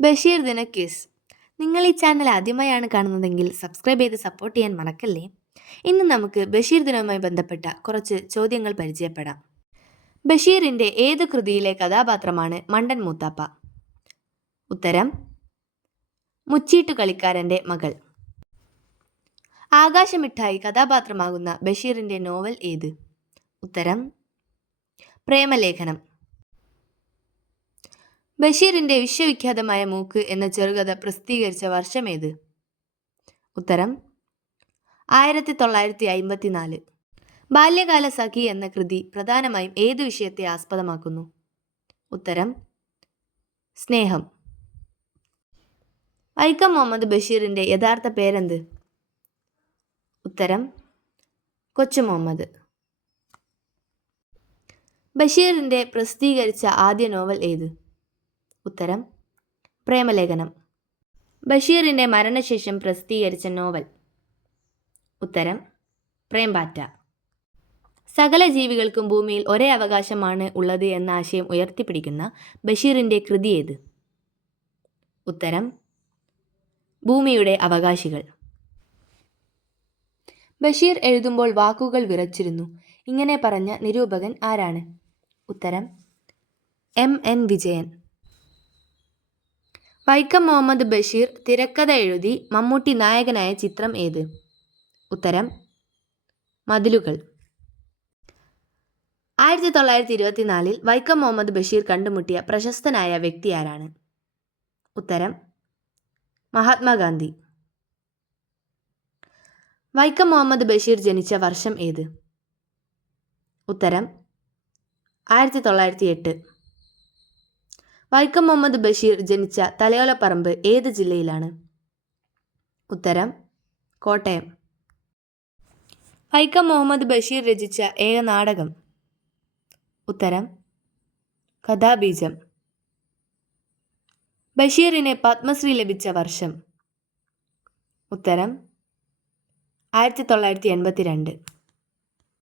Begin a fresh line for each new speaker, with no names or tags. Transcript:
ബഷീർ ദിന ക്വിസ് നിങ്ങൾ ഈ ചാനൽ ആദ്യമായാണ് കാണുന്നതെങ്കിൽ സബ്സ്ക്രൈബ് ചെയ്ത് സപ്പോർട്ട് ചെയ്യാൻ മറക്കല്ലേ? ഇന്ന് നമുക്ക് ബഷീർ ദിനവുമായി ബന്ധപ്പെട്ട കുറച്ച് ചോദ്യങ്ങൾ പരിചയപ്പെടാം. ബഷീറിന്റെ ഏത് കൃതിയിലെ കഥാപാത്രമാണ് മണ്ടൻ മൂത്താപ്പ? ഉത്തരം മുച്ചീട്ടു കളിക്കാരന്റെ മകൾ. ആകാശമിഠായി കഥാപാത്രമാകുന്ന ബഷീറിന്റെ നോവൽ ഏത്? ഉത്തരം പ്രേമലേഖനം. ബഷീറിന്റെ വിശ്വവിഖ്യാതമായ മൂക്ക് എന്ന ചെറുകഥ പ്രസിദ്ധീകരിച്ച വർഷമേത് ഉത്തരം ആയിരത്തി തൊള്ളായിരത്തി അയിമ്പത്തിനാല് ബാല്യകാല സഖി എന്ന കൃതി പ്രധാനമായും ഏത് വിഷയത്തെ ആസ്പദമാക്കുന്നു? ഉത്തരം സ്നേഹം. വൈക്കം മുഹമ്മദ് ബഷീറിന്റെ യഥാർത്ഥ പേരെന്ത്? ഉത്തരം കൊച്ചു മുഹമ്മദ്. ബഷീറിന്റെ പ്രസിദ്ധീകരിച്ച ആദ്യ നോവൽ ഏത്? ഉത്തരം പ്രേമലേഖനം. ബഷീറിന്റെ മരണശേഷം പ്രസിദ്ധീകരിച്ച നോവൽ. ഉത്തരം പ്രേംപാറ്റ സകല ജീവികൾക്കും ഭൂമിയിൽ ഒരേ അവകാശമാണ് ഉള്ളത് എന്ന ആശയം ഉയർത്തിപ്പിടിക്കുന്ന ബഷീറിന്റെ കൃതി ഏത്? ഉത്തരം ഭൂമിയുടെ അവകാശികൾ. ബഷീർ എഴുതുമ്പോൾ വാക്കുകൾ വിറച്ചിരുന്നു. ഇങ്ങനെ പറഞ്ഞ നിരൂപകൻ ആരാണ്? ഉത്തരം എം. എൻ. വിജയൻ. വൈക്കം മുഹമ്മദ് ബഷീർ തിരക്കഥ എഴുതി മമ്മൂട്ടി നായകനായ ചിത്രം ഏത്? ഉത്തരം മതിലുകൾ. ആയിരത്തി തൊള്ളായിരത്തി ഇരുപത്തിനാലിൽ വൈക്കം മുഹമ്മദ് ബഷീർ കണ്ടുമുട്ടിയ പ്രശസ്തനായ വ്യക്തി ആരാണ്? ഉത്തരം മഹാത്മാഗാന്ധി. വൈക്കം മുഹമ്മദ് ബഷീർ ജനിച്ച വർഷം ഏത്? ഉത്തരം ആയിരത്തി തൊള്ളായിരത്തി എട്ട് വൈക്കം മുഹമ്മദ് ബഷീർ ജനിച്ച തലയോലപ്പറമ്പ് ഏത് ജില്ലയിലാണ്? ഉത്തരം കോട്ടയം. വൈക്കം മുഹമ്മദ് ബഷീർ രചിച്ച ഏക നാടകം. ഉത്തരം കഥാബീജം. ബഷീറിന് പത്മശ്രീ ലഭിച്ച വർഷം. ഉത്തരം ആയിരത്തി തൊള്ളായിരത്തി എൺപത്തി രണ്ട്